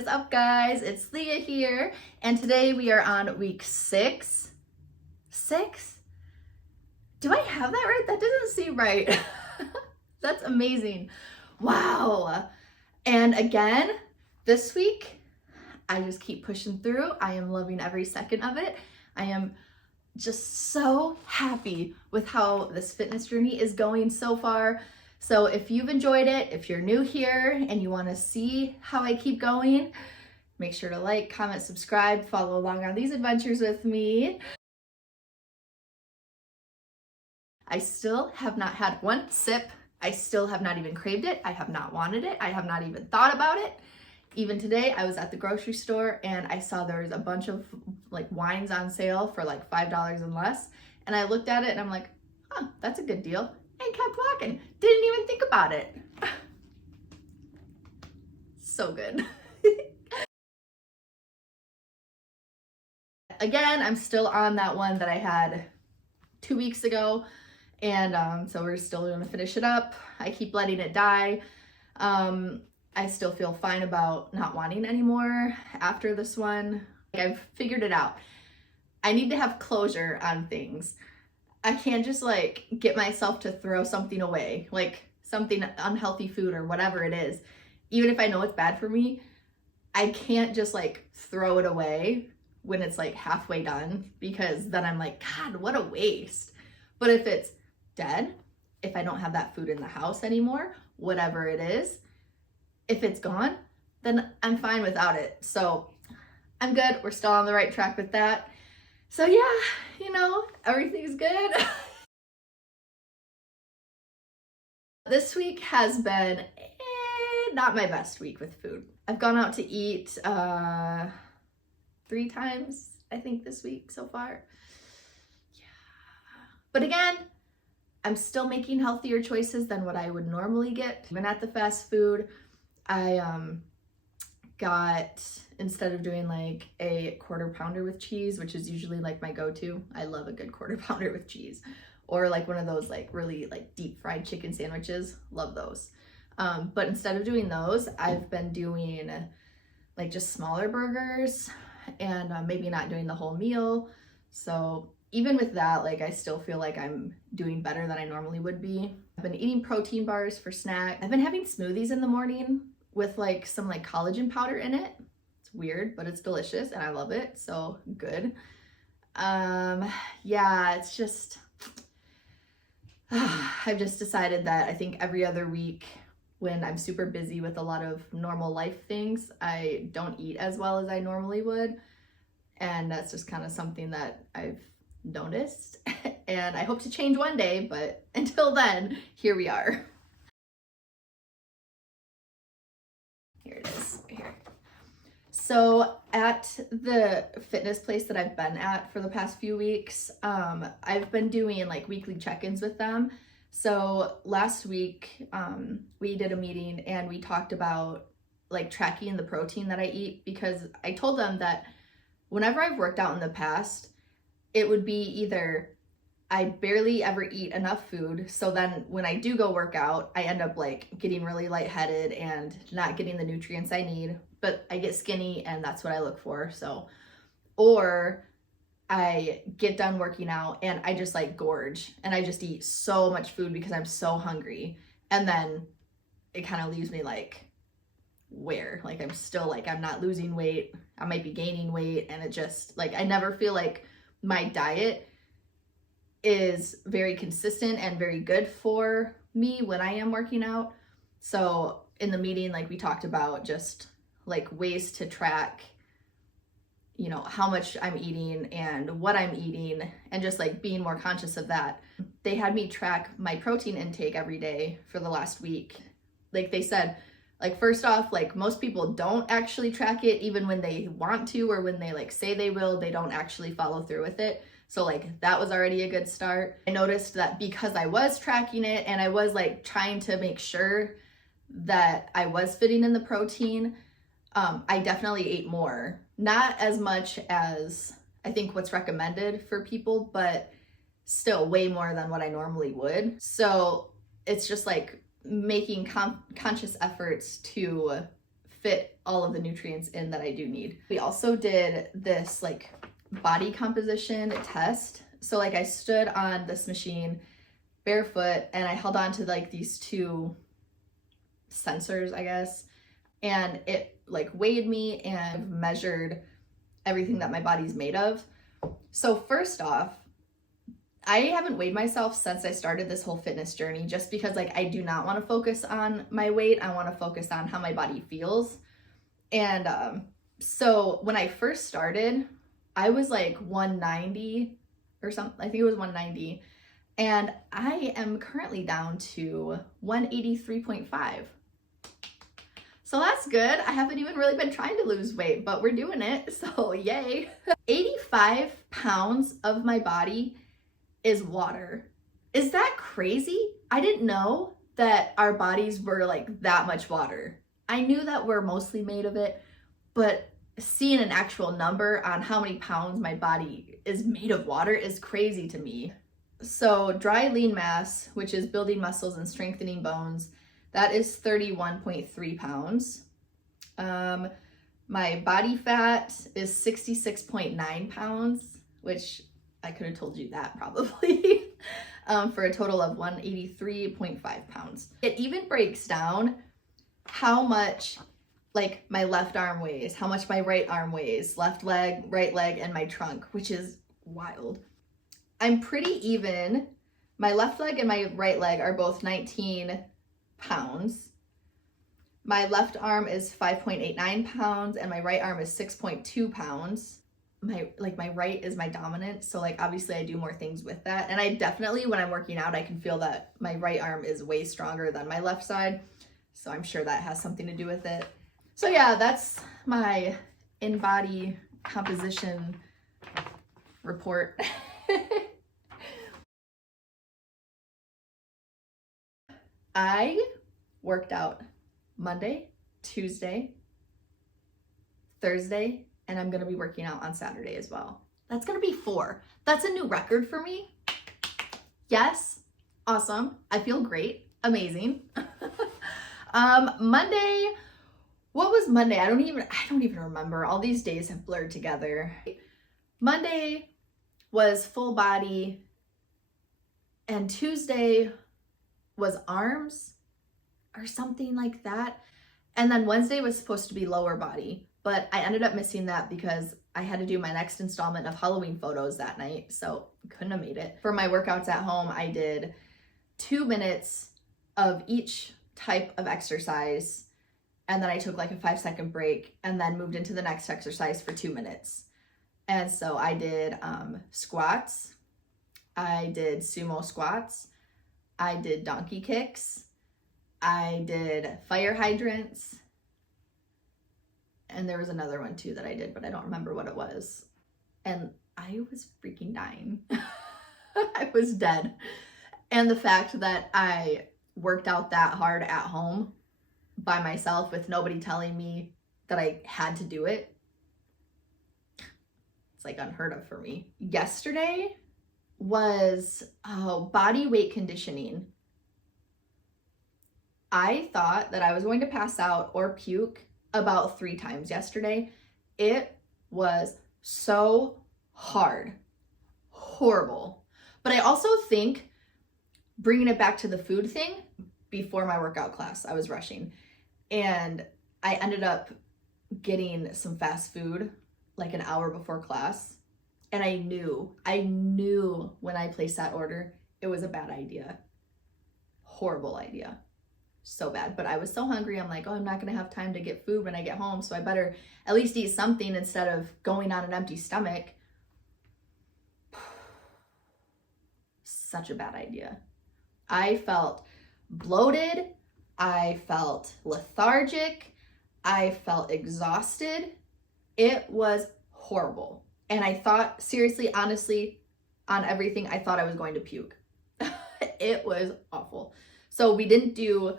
is up, guys? It's Leah here, and today we are on week 6. 6? Do I have that right? That doesn't seem right. That's amazing. Wow. And again, this week, I just keep pushing through. I am loving every second of it. I am just so happy with how this fitness journey is going so far. So if you've enjoyed it, if you're new here and you want to see how I keep going, make sure to like, comment, subscribe, follow along on these adventures with me. I still have not had one sip. I still have not even craved it. I have not wanted it. I have not even thought about it. Even today, I was at the grocery store and I saw there was a bunch of like wines on sale for like $5 and less. And I looked at it and I'm like, huh, that's a good deal. And kept walking. Didn't even think about it. So good. Again, I'm still on that one that I had 2 weeks ago. And so we're still gonna finish it up. I keep letting it die. I still feel fine about not wanting anymore after this one. I've figured it out. I need to have closure on things. I can't just like get myself to throw something away, like something unhealthy food or whatever it is. Even if I know it's bad for me, I can't just like throw it away when it's like halfway done, because then I'm like, God, what a waste. But if it's dead, if I don't have that food in the house anymore, whatever it is, if it's gone, then I'm fine without it. So I'm good. We're still on the right track with that. So yeah, you know, everything's good. This week has been not my best week with food. I've gone out to eat 3 times, I think, this week so far. Yeah. But again, I'm still making healthier choices than what I would normally get. Even at the fast food, I got, instead of doing like a quarter pounder with cheese, which is usually like my go-to, I love a good quarter pounder with cheese, or like one of those like really like deep fried chicken sandwiches, love those. But instead of doing those, I've been doing like just smaller burgers and maybe not doing the whole meal. So even with that, like I still feel like I'm doing better than I normally would be. I've been eating protein bars for snack. I've been having smoothies in the morning with like some like collagen powder in it. It's weird, but it's delicious and I love it. So good. Yeah, it's just, I've just decided that I think every other week when I'm super busy with a lot of normal life things, I don't eat as well as I normally would. And that's just kind of something that I've noticed. And I hope to change one day, but until then, here we are. Here it is, right here. So at the fitness place that I've been at for the past few weeks, I've been doing like weekly check-ins with them. So last week, we did a meeting and we talked about like tracking the protein that I eat, because I told them that whenever I've worked out in the past, it would be either I barely ever eat enough food, so then when I do go work out, I end up like getting really lightheaded and not getting the nutrients I need, but I get skinny and that's what I look for. So, or I get done working out and I just like gorge and I just eat so much food because I'm so hungry. And then it kind of leaves me like, where? Like I'm still like, I'm not losing weight. I might be gaining weight, and it just like, I never feel like my diet is very consistent and very good for me when I am working out. So in the meeting, like we talked about just like ways to track, you know, how much I'm eating and what I'm eating, and just like being more conscious of that. They had me track my protein intake every day for the last week. Like they said, like first off, like most people don't actually track it even when they want to, or when they like say they will, they don't actually follow through with it. So like that was already a good start. I noticed that because I was tracking it and I was like trying to make sure that I was fitting in the protein, I definitely ate more. Not as much as I think what's recommended for people, but still way more than what I normally would. So it's just like making conscious efforts to fit all of the nutrients in that I do need. We also did this like body composition test. So like I stood on this machine barefoot and I held on to like these two sensors, I guess, and it like weighed me and measured everything that my body's made of. So first off, I haven't weighed myself since I started this whole fitness journey, just because like I do not want to focus on my weight. I want to focus on how my body feels. And so when I first started, I was like 190 or something. I think it was 190. And I am currently down to 183.5. So that's good. I haven't even really been trying to lose weight, but we're doing it. So yay. 85 pounds of my body is water. Is that crazy? I didn't know that our bodies were like that much water. I knew that we're mostly made of it, but seeing an actual number on how many pounds my body is made of water is crazy to me. So dry lean mass, which is building muscles and strengthening bones, that is 31.3 pounds. My body fat is 66.9 pounds, which I could have told you that probably, for a total of 183.5 pounds. It even breaks down how much like my left arm weighs, how much my right arm weighs, left leg, right leg, and my trunk, which is wild. I'm pretty even. My left leg and my right leg are both 19 pounds. My left arm is 5.89 pounds and my right arm is 6.2 pounds. My right is my dominant, so like obviously I do more things with that, and I definitely, when I'm working out, I can feel that my right arm is way stronger than my left side, so I'm sure that has something to do with it. So yeah, that's my in-body composition report. I worked out Monday, Tuesday, Thursday, and I'm gonna be working out on Saturday as well. That's gonna be 4. That's a new record for me. Yes, awesome. I feel great, amazing. Monday, what was Monday? I don't even remember. All these days have blurred together. Monday was full body, and Tuesday was arms or something like that. And then Wednesday was supposed to be lower body, but I ended up missing that because I had to do my next installment of Halloween photos that night, so couldn't have made it. For my workouts at home, I did 2 minutes of each type of exercise, and then I took like a 5-second break and then moved into the next exercise for 2 minutes. And so I did squats, I did sumo squats, I did donkey kicks, I did fire hydrants, and there was another one too that I did, but I don't remember what it was. And I was freaking dying. I was dead. And the fact that I worked out that hard at home by myself with nobody telling me that I had to do it, it's like unheard of for me. Yesterday was body weight conditioning. I thought that I was going to pass out or puke about 3 times yesterday. It was so hard, horrible. But I also think, bringing it back to the food thing, before my workout class, I was rushing and I ended up getting some fast food like an hour before class. And I knew when I placed that order, it was a bad idea. Horrible idea. So bad. But I was so hungry. I'm like, oh, I'm not going to have time to get food when I get home, so I better at least eat something instead of going on an empty stomach. Such a bad idea. I felt bloated. I felt lethargic. I felt exhausted. It was horrible. And I thought, seriously, honestly, on everything, I thought I was going to puke. It was awful. So we didn't do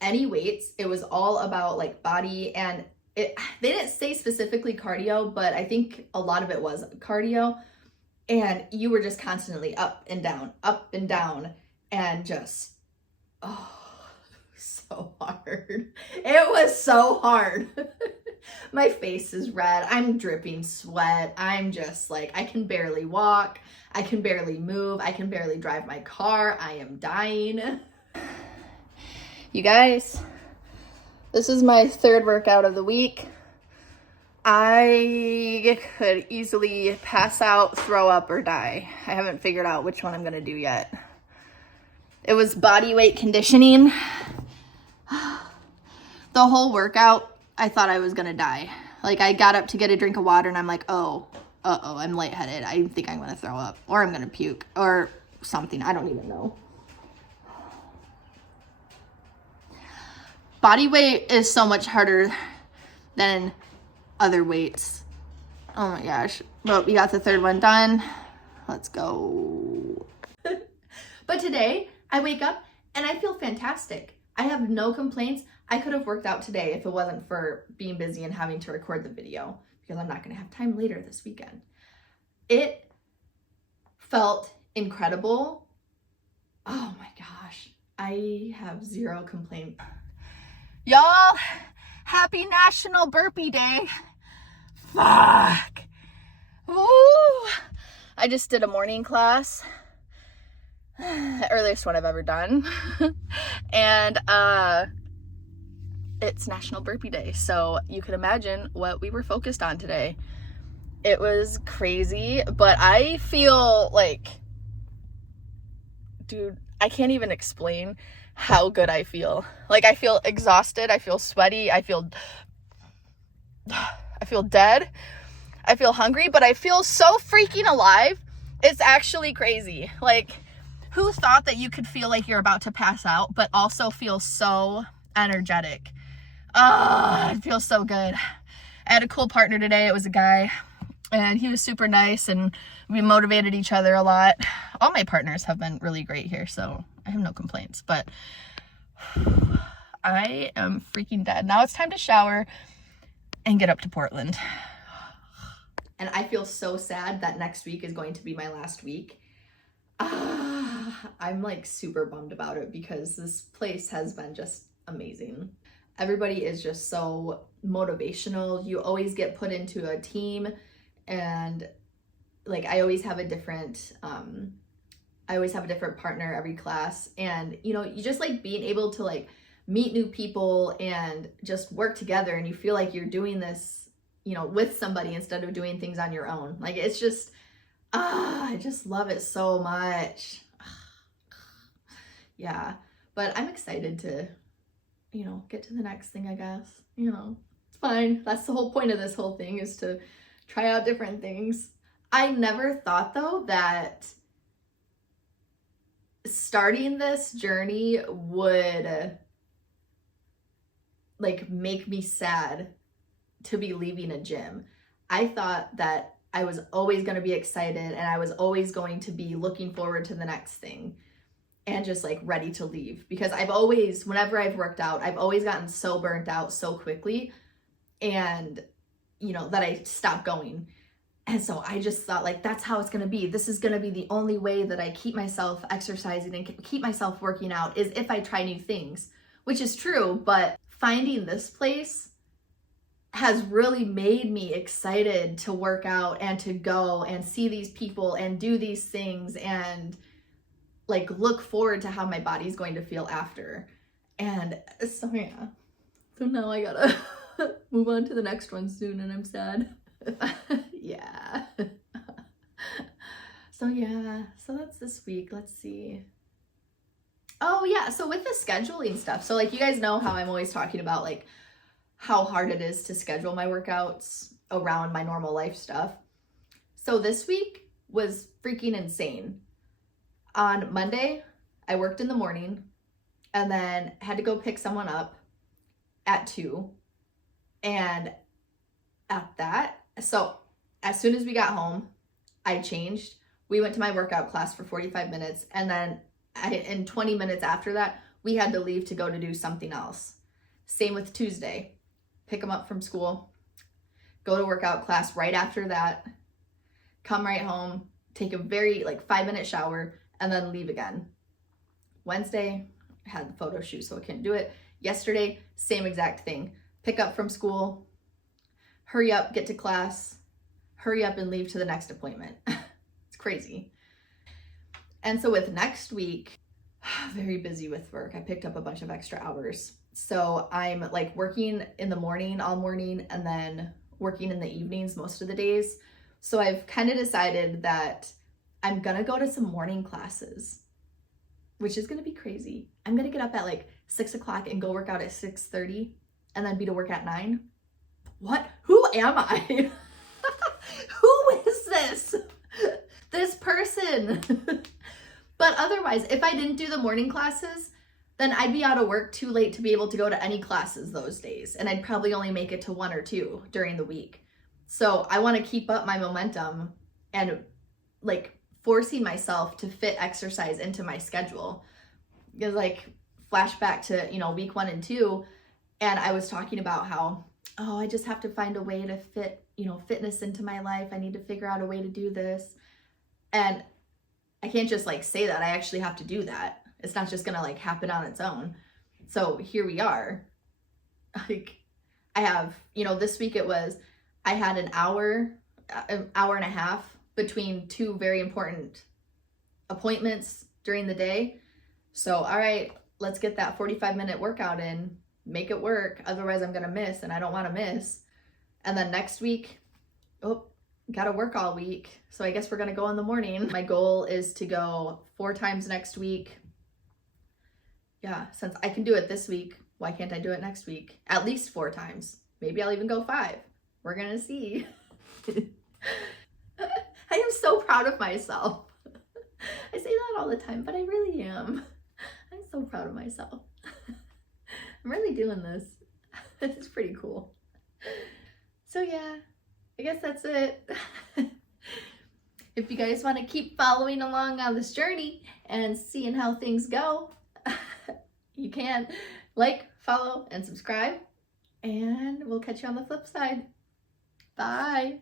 any weights. It was all about like body, and they didn't say specifically cardio, but I think a lot of it was cardio. And you were just constantly up and down, and just, oh, so hard. It was so hard. My face is red. I'm dripping sweat. I'm just like, I can barely walk. I can barely move. I can barely drive my car. I am dying. You guys, this is my third workout of the week. I could easily pass out, throw up, or die. I haven't figured out which one I'm gonna do yet. It was body weight conditioning. The whole workout, I thought I was gonna die. Like, I got up to get a drink of water and I'm like, oh, I'm lightheaded. I think I'm gonna throw up or I'm gonna puke or something. I don't even know. Body weight is so much harder than other weights. Oh my gosh. But we got the third one done. Let's go. But today I wake up and I feel fantastic. I have no complaints. I could have worked out today if it wasn't for being busy and having to record the video because I'm not going to have time later this weekend. It felt incredible. Oh my gosh. I have zero complaint. Y'all, happy National Burpee Day. Fuck. Ooh. I just did a morning class. The earliest one I've ever done. And it's National Burpee Day, so you can imagine what we were focused on today. It was crazy, but I feel like, dude, I can't even explain how good I feel. Like, I feel exhausted, I feel sweaty, I feel dead, I feel hungry, but I feel so freaking alive. It's actually crazy. Like, who thought that you could feel like you're about to pass out, but also feel so energetic? It feels so good. I had a cool partner today. It was a guy, and he was super nice, and we motivated each other a lot. All my partners have been really great here, so I have no complaints, but I am freaking dead. Now it's time to shower and get up to Portland. And I feel so sad that next week is going to be my last week. I'm like super bummed about it because this place has been just amazing. Everybody is just so motivational. You always get put into a team, and like I always have a different partner every class, and you know, you just like being able to like meet new people and just work together, and you feel like you're doing this, you know, with somebody instead of doing things on your own. Like, it's just I just love it so much. Yeah, but I'm excited to, you know, get to the next thing, I guess. You know, it's fine. That's the whole point of this whole thing, is to try out different things. I never thought, though, that starting this journey would like make me sad to be leaving a gym. I thought that I was always going to be excited and I was always going to be looking forward to the next thing and just like ready to leave, because I've always, whenever I've worked out, I've always gotten so burnt out so quickly, and you know, that I stopped going. And so I just thought, like, that's how it's going to be. This is going to be the only way that I keep myself exercising and keep myself working out, is if I try new things, which is true. But finding this place has really made me excited to work out and to go and see these people and do these things and like look forward to how my body's going to feel after. And so yeah, so now I gotta move on to the next one soon, and I'm sad. Yeah. So yeah, so that's this week. Let's see. Oh yeah, so with the scheduling stuff, so like you guys know how I'm always talking about like how hard it is to schedule my workouts around my normal life stuff. So this week was freaking insane. On Monday, I worked in the morning and then had to go pick someone up at 2. And at that, so as soon as we got home, I changed. We went to my workout class for 45 minutes. And then in 20 minutes after that, we had to leave to go to do something else. Same with Tuesday. Pick them up from school, go to workout class right after that, come right home, take a very like 5-minute shower, and then leave again. Wednesday, I had the photo shoot, so I couldn't do it. Yesterday, same exact thing. Pick up from school, hurry up, get to class, hurry up and leave to the next appointment. It's crazy. And so with next week, very busy with work. I picked up a bunch of extra hours. So I'm like working in the morning, all morning, and then working in the evenings most of the days. So I've kind of decided that I'm gonna go to some morning classes, which is gonna be crazy. I'm gonna get up at like 6 o'clock and go work out at 6:30 and then be to work at 9. What? Who am I? Who is this? This person. But otherwise, if I didn't do the morning classes, then I'd be out of work too late to be able to go to any classes those days. And I'd probably only make it to 1 or 2 during the week. So I want to keep up my momentum and like forcing myself to fit exercise into my schedule. Because like flashback to, week 1 and 2, and I was talking about how, I just have to find a way to fit, fitness into my life. I need to figure out a way to do this. And I can't just like say that. I actually have to do that. It's not just gonna like happen on its own. So here we are. Like I have, this week I had an hour and a half between 2 very important appointments during the day. So, all right, let's get that 45-minute workout in, make it work. Otherwise I'm gonna miss, and I don't wanna miss. And then next week, gotta work all week. So I guess we're gonna go in the morning. My goal is to go 4 times next week. Yeah, since I can do it this week, why can't I do it next week? At least 4 times. Maybe I'll even go 5. We're gonna see. I am so proud of myself. I say that all the time, but I really am. I'm so proud of myself. I'm really doing this. It's pretty cool. So yeah, I guess that's it. If you guys want to keep following along on this journey and seeing how things go, you can like, follow, and subscribe, and we'll catch you on the flip side. Bye.